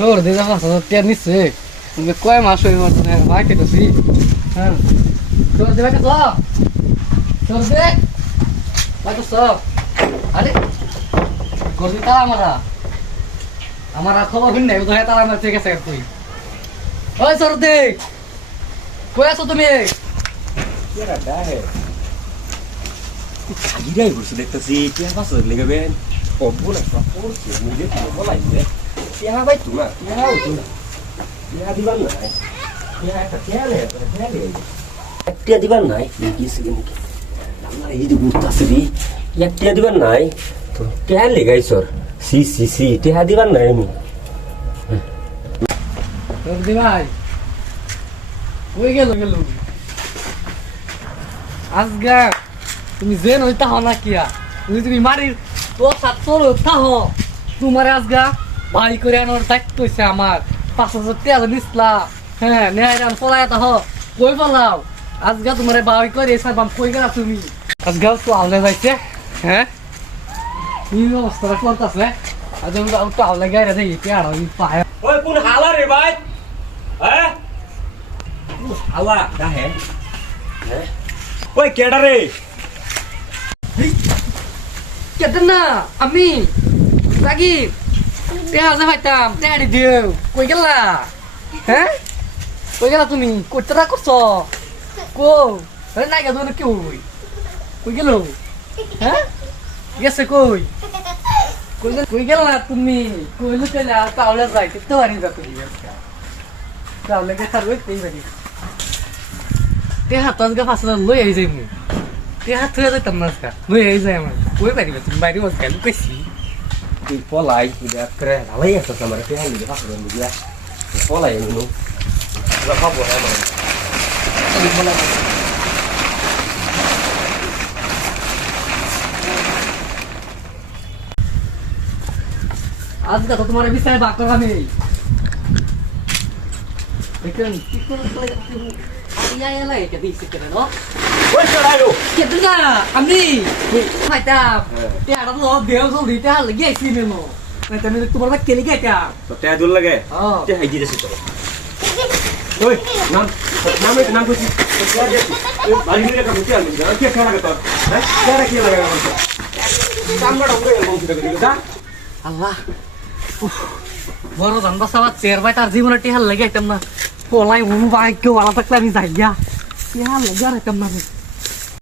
তোর দিদা 5,000 টাকা নিচ্ছে তুমি কয় মাস হয়ে গেল না ভাই কেটেছি হ্যাঁ তোর দিবা কে সব তোর দে ভাই তো সব আরে গর্দি তারা আমার খবর ভিন্ন নাই তো তারা আমার ঠিক আছে তুই ওই তোর দে কই আছো তুমি কেরা ডাহে আগিরাই বসে দেখতেছি টিয়া পাস লেগেবেন কবুল একটা পড়ছে নিজে বলাইছে টিয়া ভাই তুমি টিয়া দিবার নাই টিয়া একটা টিয়া নে টিয়া দিবার নাই কি সিগে নাকি আমরা এই যে ঘুরতাছি রে টিয়া দিবার নাই তো টিয়া লেগাইছর সি টিয়া দিবার নাই আমি তোর দি ভাই কই গেল আজগা তুমি যে নইতা হ না কিয়া তুমি মারির তো সাত চলো তাহ তোমার আজগা ভাই করে আনার দায়িত্ব হইছে আমার 5,000 টাকা নিসলা হ্যাঁ নেহাইরান পলায় তাহ কই বলাও আজগা তোমার ভাই করে সাবাম কই গেলা তুমি আজগা তো আউলে যাইছে হ্যাঁ এই অবস্থা করতেছে আজ আমি তো আউলে গাইরা দেই পেড়া ওই পায় ওই কোন হালা রে ভাই হ্যাঁ হালা ডাহে হ্যাঁ ওই কেডা রে কেটে না আমি রাগি টেহা যে পাইতাম টেহারি দিও কই গেলা হ্যাঁ কই গেলা তুমি কোটরা করছ কো আরে নাই গা দোনে কেউ কই গেল হ্যাঁ গেছে কই গেলা তুমি কই লুকেলা কাউলে যাইতে তো আনি যা তুমি কাউলে কে তার ওই তেই বাড়ি টেহা তো আজকে 5,000 লই আই যাইমু টেহা তুই যাইতাম না আজকে লই আই যাই আমার কই পারিবা তুমি বাইরে আজকে লুকাইছি তুই পলাই udah keren alay ya sama dia yang dia pas belum dia polai ini udah kabur emang আজকে তো তোমার বিষয়ে বাক করা নেই দেখেন কি করে আইয়া এলা এটা দিছে কেন no ওই চড়াইলো কেটে না আমি ফাইটা টেহাটা তো দেও জলদি টেহা লাগি আইছি নেলো না তুমি তোমার বা কেলি গাইতা তো তে দূর লাগে তে হাই দিছে তো ওই নাম কইছি বাড়ি গিয়ে কাম করতে আনবি কি খেলা লাগে তোর হ্যাঁ কেডা কি লাগে কামড়া উড়ে গেল বন্ধ করে দিলা আল্লাহ বড় জানবা সাবা চেয়ার বাই তার জীবনে টেহা লাগি আইতাম না পলাই উনু ভাগ্য ভালো থাকলে আমি যাইয়া টেহা লাগি আর আইতাম না